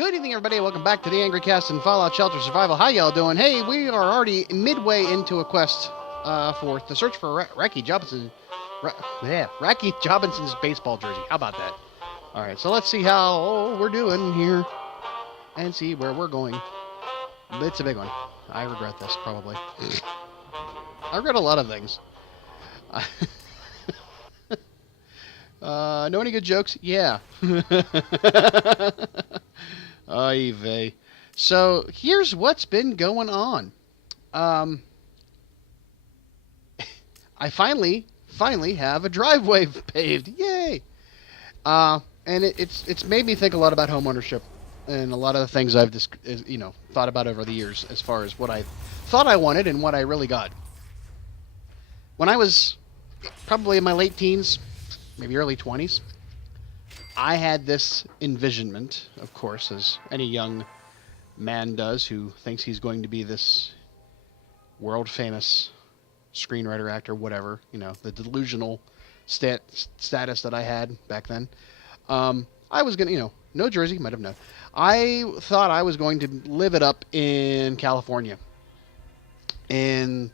Good evening, everybody. Welcome back to the Angry Cast and Fallout Shelter Survival. How y'all doing? Hey, we are already midway into a quest for the search for Racky Jobinson's baseball jersey. How about that? All right, so let's see how we're doing here and see where we're going. It's a big one. I regret this, probably. I regret a lot of things. Know any good jokes? Yeah. Oy vey. So here's what's been going on. I finally have a driveway paved. Yay! And it's made me think a lot about homeownership and a lot of the things I've just thought about over the years as far as what I thought I wanted and what I really got. When I was probably in my late teens, maybe early 20s, I had this envisionment, of course, as any young man does who thinks he's going to be this world-famous screenwriter, actor, whatever, the delusional status that I had back then. I was going to, no Jersey, might have known. I thought I was going to live it up in California, in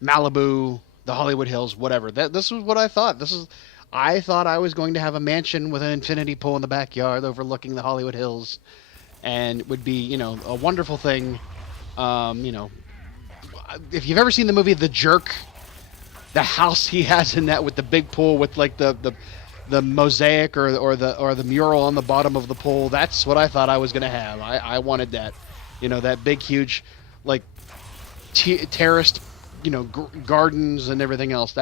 Malibu, the Hollywood Hills, whatever. This was what I thought. I thought I was going to have a mansion with an infinity pool in the backyard overlooking the Hollywood Hills, and it would be, a wonderful thing. If you've ever seen the movie The Jerk, the house he has in that with the big pool with like the mosaic or the mural on the bottom of the pool, that's what I thought I was going to have. I wanted that, that big, huge, like terraced, gardens and everything else.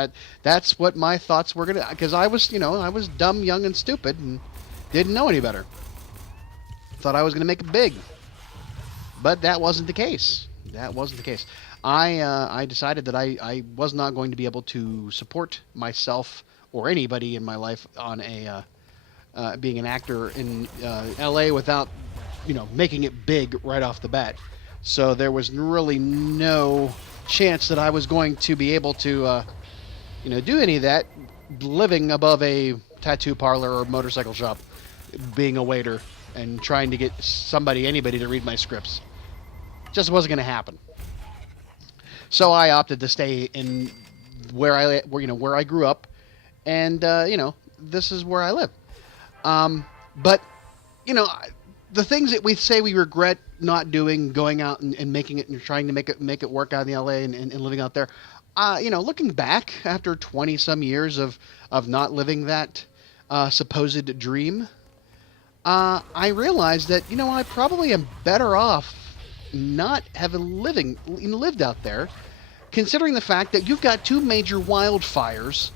That's what my thoughts were gonna, because I was dumb, young, and stupid, and didn't know any better. Thought I was gonna make it big, but that wasn't the case. I decided that I was not going to be able to support myself or anybody in my life on being an actor in L.A. without making it big right off the bat. So there was really no chance that I was going to be able to, do any of that, living above a tattoo parlor or motorcycle shop, being a waiter and trying to get anybody to read my scripts. Just wasn't going to happen. So I opted to stay in where I grew up, and this is where I live. But the things that we say we regret not doing, going out and making it and trying to make it work out in the LA and living out there, looking back after 20 some years of not living that supposed dream, I realized that I probably am better off not having lived out there, considering the fact that you've got two major wildfires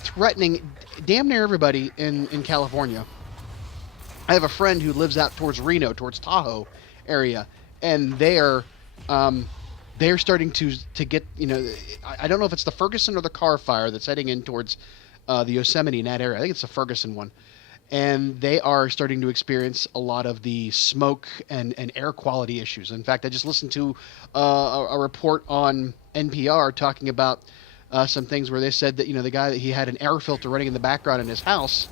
threatening damn near everybody in California. I have a friend who lives out towards Reno, towards Tahoe area, and they're starting to get, I don't know if it's the Ferguson or the Carr fire that's heading in towards the Yosemite in that area. I think it's the Ferguson one. And they are starting to experience a lot of the smoke and air quality issues. In fact, I just listened to a report on NPR talking about some things where they said that, the guy that he had an air filter running in the background in his house,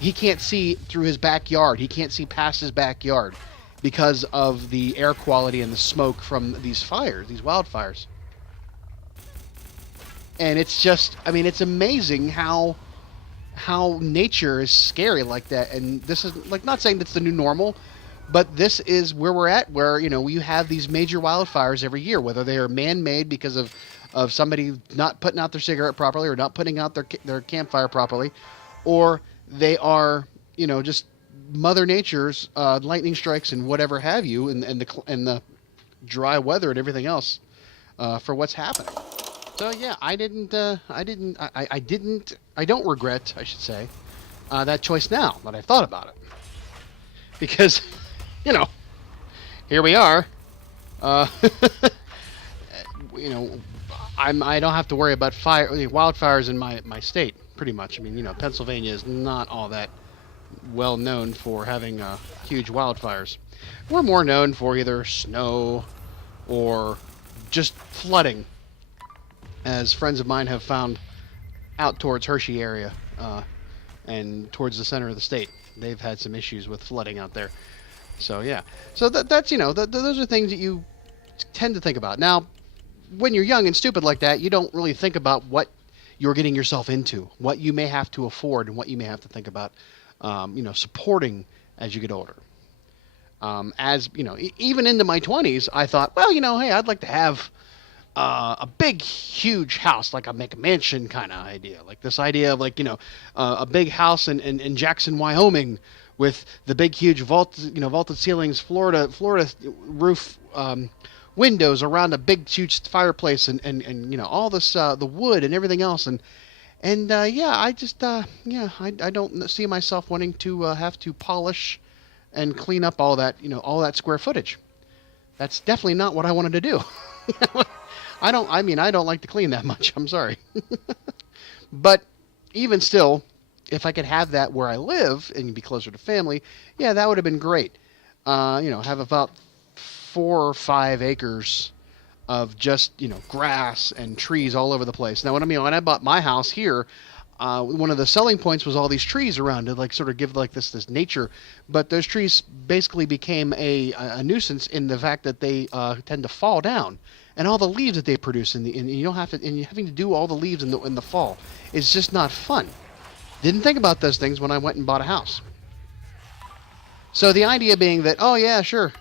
he can't see through his backyard. He can't see past his backyard because of the air quality and the smoke from these fires, these wildfires. And it's just, it's amazing how nature is scary like that. And this is, like, not saying that's the new normal, but this is where we're at, where, you have these major wildfires every year, whether they are man-made because of somebody not putting out their cigarette properly or not putting out their campfire properly, or they are, just Mother Nature's lightning strikes and whatever have you, and the dry weather and everything else for what's happening. So yeah, I don't regret, I should say, that choice now that I've thought about it, because here we are. I don't have to worry about wildfires in my state. Pretty much. Pennsylvania is not all that well known for having huge wildfires. We're more known for either snow or just flooding, as friends of mine have found out towards Hershey area and towards the center of the state. They've had some issues with flooding out there. So yeah, so that's those are things that you tend to think about. Now, when you're young and stupid like that, you don't really think about what you're getting yourself into, what you may have to afford, and what you may have to think about, supporting as you get older. As even into my 20s, I thought, well, hey, I'd like to have a big, huge house, like a McMansion kind of idea, like this idea of a big house in Jackson, Wyoming, with the big, huge vaulted ceilings, Florida roof. Windows around a big huge fireplace and all this the wood and everything else and yeah I just I don't see myself wanting to have to polish and clean up all that square footage. That's definitely not what I wanted to do. I don't like to clean that much. I'm sorry. But even still, if I could have that where I live and be closer to family, yeah, that would have been great. Have about 4 or 5 acres of just grass and trees all over the place. Now, when I bought my house here, one of the selling points was all these trees around it, like sort of give like this nature. But those trees basically became a nuisance in the fact that they tend to fall down, and all the leaves that they produce and you don't have to and having to do all the leaves in the fall is just not fun. Didn't think about those things when I went and bought a house. So the idea being that, oh yeah, sure,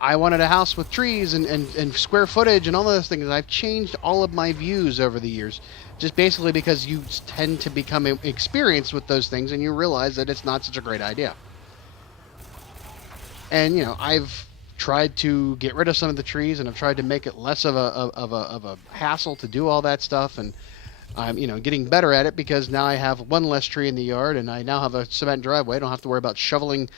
I wanted a house with trees and square footage and all those things. I've changed all of my views over the years, just basically because you tend to become experienced with those things and you realize that it's not such a great idea. And I've tried to get rid of some of the trees and I've tried to make it less of a hassle to do all that stuff, and I'm getting better at it because now I have one less tree in the yard and I now have a cement driveway. I don't have to worry about shoveling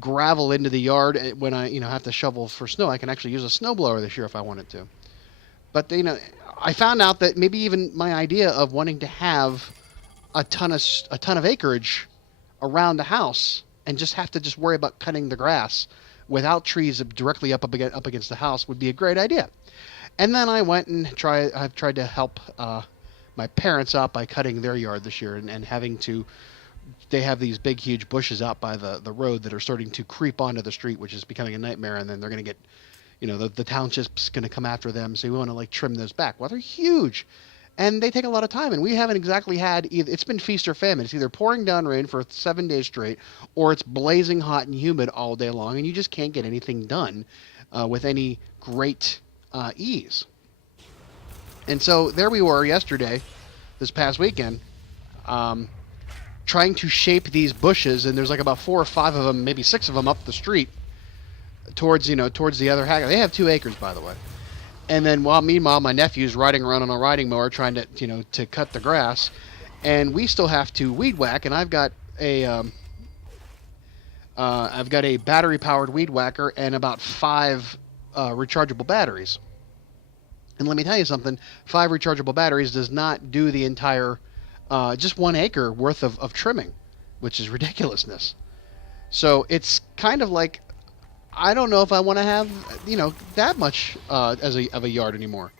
gravel into the yard when I have to shovel for snow. I can actually use a snowblower this year if I wanted to. But I found out that maybe even my idea of wanting to have a ton of acreage around the house and just worry about cutting the grass without trees directly up against the house would be a great idea. And then I went and I've tried to help my parents out by cutting their yard this year and having to. They have these big, huge bushes out by the road that are starting to creep onto the street, which is becoming a nightmare. And then they're going to get, the township's going to come after them. So we want to trim those back. Well, they're huge, and they take a lot of time. And we haven't exactly had it's been feast or famine. It's either pouring down rain for 7 days straight, or it's blazing hot and humid all day long, and you just can't get anything done with any great ease. And so there we were yesterday, this past weekend. Trying to shape these bushes, and there's about 4 or 5 of them, maybe 6 of them up the street towards the other hack. They have 2 acres, by the way. And then meanwhile, my nephew's riding around on a riding mower trying to cut the grass, and we still have to weed whack. And I've got a battery powered weed whacker and about 5 rechargeable batteries. And let me tell you something: 5 rechargeable batteries does not do the entire. Just 1 acre worth of trimming, which is ridiculousness. So it's kind of like, I don't know if I want to have that much of a yard anymore.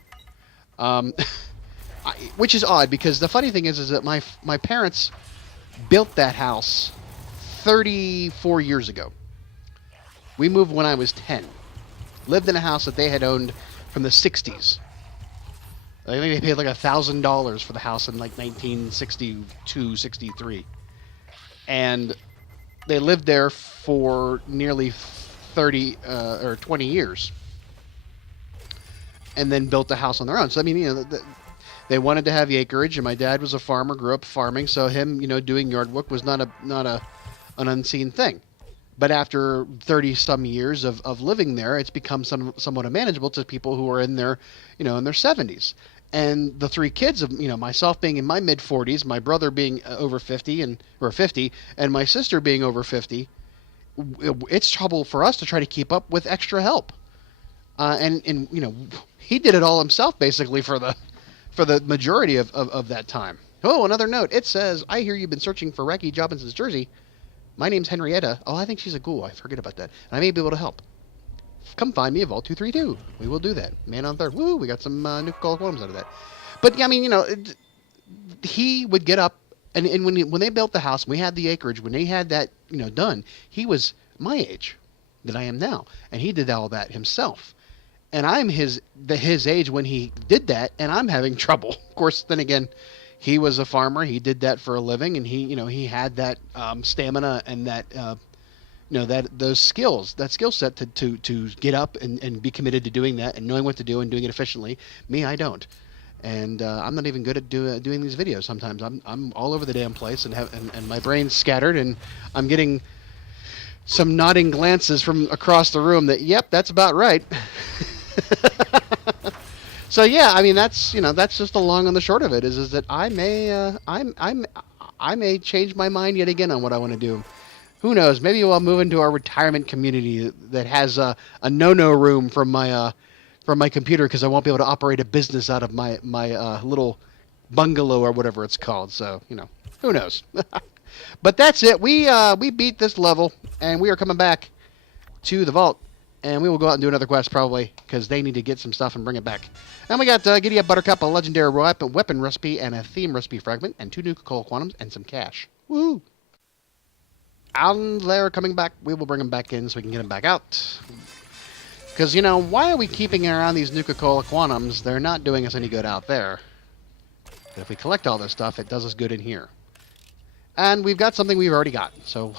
Which is odd, because the funny thing is that my parents built that house 34 years ago. We moved when I was 10. Lived in a house that they had owned from the 60s. I think they paid $1,000 for the house in 1962, 63. And they lived there for nearly 30 or 20 years. And then built a house on their own. So, they wanted to have the acreage, and my dad was a farmer, grew up farming, so him, doing yard work was not an unseen thing. But after 30-some years of living there, it's become somewhat unmanageable to people who are in their 70s. And the 3 kids of myself being in my mid 40s, my brother being over 50 or 50, and my sister being over 50, it's trouble for us to try to keep up with extra help. And he did it all himself basically for the majority of that time. Oh, another note. It says, "I hear you've been searching for Racky Jobinson's jersey. My name's Henrietta." Oh, I think she's a ghoul. I forget about that. I may be able to help. Come find me at Vault 232. We will do that. Man on third. Woo, we got some new call quotums out of that. But, he would get up, and when they built the house, and we had the acreage, when they had that, done, he was my age. than I am now. And he did all that himself. And I'm his age when he did that, and I'm having trouble. Of course, then again, he was a farmer. He did that for a living, and he had that stamina and that those skills, that skill set to get up and be committed to doing that and knowing what to do and doing it efficiently. Me, I don't. And I'm not even good at doing these videos. Sometimes I'm all over the damn place and my brain's scattered, and I'm getting some nodding glances from across the room that, yep, that's about right. So yeah, I mean that's just the long and the short of it is that I may change my mind yet again on what I want to do. Who knows? Maybe I'll move into our retirement community that has a no-no room from my computer because I won't be able to operate a business out of my little bungalow or whatever it's called. So who knows? But that's it. We beat this level, and we are coming back to the vault. And we will go out and do another quest probably because they need to get some stuff and bring it back. And we got Giddy Up Buttercup, a legendary weapon recipe, and a theme recipe fragment, and 2 Nuka-Cola Quantums, and some cash. Woo! And they're coming back. We will bring them back in so we can get them back out. Because, why are we keeping around these Nuka-Cola Quantums? They're not doing us any good out there. But if we collect all this stuff, it does us good in here. And we've got something we've already got, so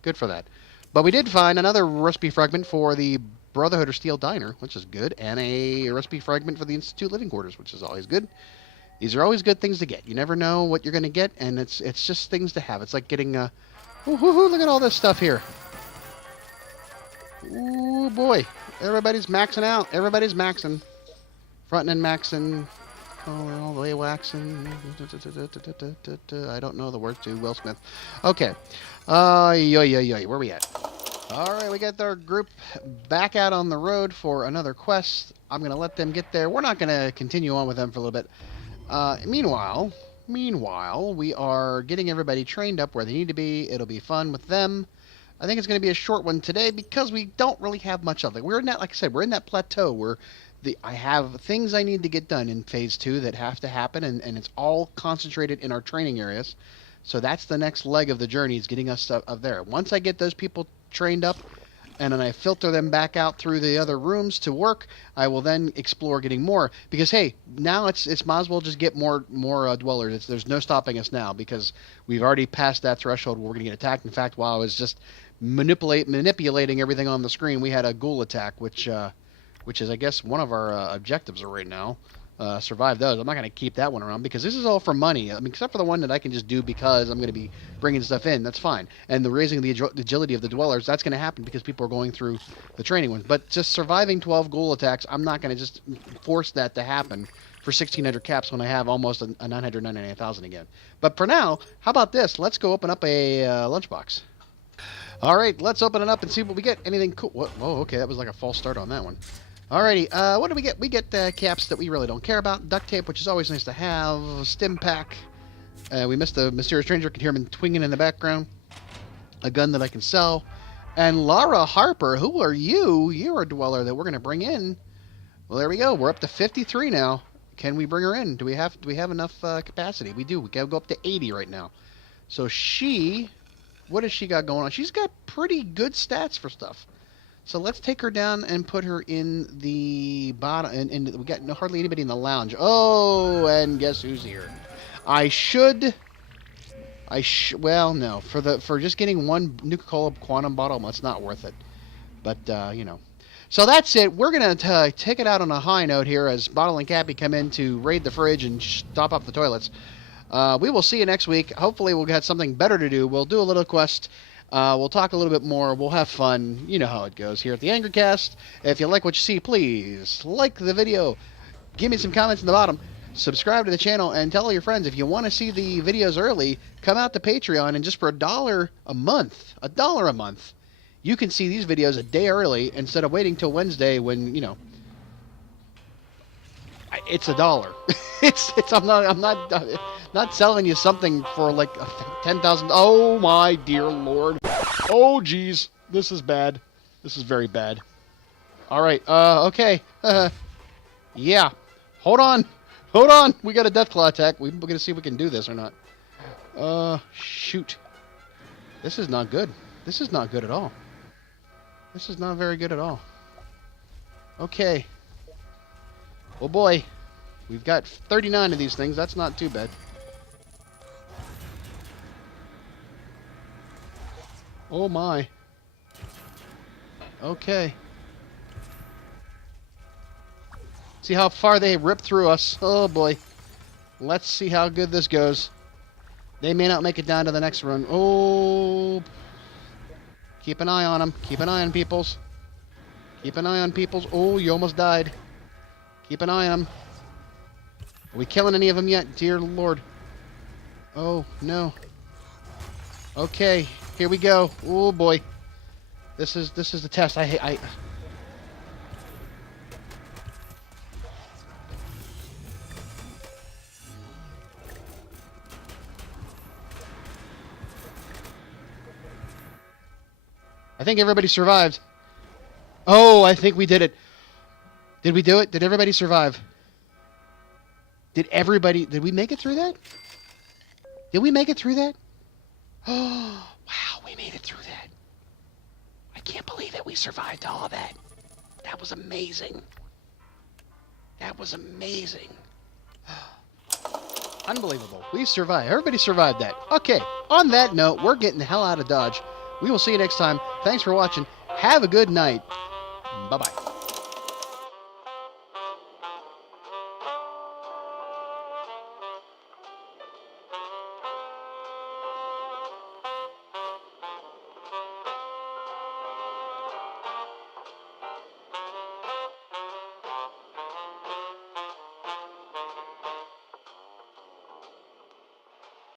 good for that. But we did find another recipe fragment for the Brotherhood of Steel Diner, which is good, and a recipe fragment for the Institute Living Quarters, which is always good. These are always good things to get. You never know what you're going to get, and it's just things to have. It's like getting look at all this stuff here. Ooh, boy. Everybody's maxing out. Everybody's maxing. Frontin' and maxing. All the way waxing. I don't know the words to Will Smith. Okay. Where are we at? Alright, we got our group back out on the road for another quest. I'm going to let them get there. We're not going to continue on with them for a little bit. Meanwhile, we are getting everybody trained up where they need to be. It'll be fun with them. I think it's going to be a short one today because we don't really have much of it. We're in that, like I said, we're in that plateau where I have things I need to get done in Phase 2 that have to happen, and it's all concentrated in our training areas. So that's the next leg of the journey, is getting us up there. Once I get those people trained up, and then I filter them back out through the other rooms to work, I will then explore getting more. Because, hey, now it's might as well just get more dwellers. There's no stopping us now, because we've already passed that threshold where we're going to get attacked. In fact, while I was just manipulating everything on the screen, we had a ghoul attack, which is, I guess, one of our objectives right now. Survive those. I'm not going to keep that one around because this is all for money. I mean, except for the one that I can just do because I'm going to be bringing stuff in. That's fine. And the raising the agility of the dwellers, that's going to happen because people are going through the training ones. But just surviving 12 ghoul attacks, I'm not going to just force that to happen for 1,600 caps when I have almost a 999,000 again. But for now, how about this? Let's go open up a lunchbox. All right, let's open it up and see what we get. Anything cool? Whoa, okay, that was like a false start on that one. Alrighty, what do we get? We get caps that we really don't care about. Duct tape, which is always nice to have. Stim pack. We missed the mysterious stranger. Can hear him twinging in the background. A gun that I can sell. And Laura Harper, who are you? You're a dweller that we're going to bring in. Well, there we go. We're up to 53 now. Can we bring her in? Do we have enough capacity? We do. We can go up to 80 right now. So what has she got going on? She's got pretty good stats for stuff. So let's take her down and put her in the bottom. And we got hardly anybody in the lounge. Oh, and guess who's here? Well, no. For just getting one Nuka-Cola Quantum bottle, it's not worth it. But, So that's it. We're going to take it out on a high note here as Bottle and Cappy come in to raid the fridge and stop up the toilets. We will see you next week. Hopefully we'll get something better to do. We'll do a little quest. We'll talk a little bit more. We'll have fun. You know how it goes here at the Angercast. If you like what you see, please like the video. Give me some comments in the bottom. Subscribe to the channel and tell all your friends. If you want to see the videos early, come out to Patreon, and just for $1 a month, you can see these videos a day early instead of waiting till Wednesday when, it's $1. I'm not selling you something for like 10,000. Oh my dear Lord. Oh geez, this is bad. This is very bad. All right. Okay. Yeah. Hold on. We got a Deathclaw attack. We're gonna see if we can do this or not. Shoot. This is not good. This is not good at all. This is not very good at all. Okay. Oh boy. We've got 39 of these things. That's not too bad. Oh my. Okay. See how far they rip through us. Oh boy. Let's see how good this goes. They may not make it down to the next run. Oh. Keep an eye on them. Keep an eye on peoples. Keep an eye on peoples. Oh, you almost died. Keep an eye on them. Are we killing any of them yet? Dear Lord. Oh, no. Okay, here we go. Oh boy. This is the test. I think everybody survived. Oh, I think we did it. Did we do it? Did everybody survive? Did we make it through that? Did we make it through that? Oh, wow, we made it through that. I can't believe it. We survived all of that. That was amazing. That was amazing. Unbelievable. We survived. Everybody survived that. Okay, on that note, we're getting the hell out of Dodge. We will see you next time. Thanks for watching. Have a good night. Bye-bye.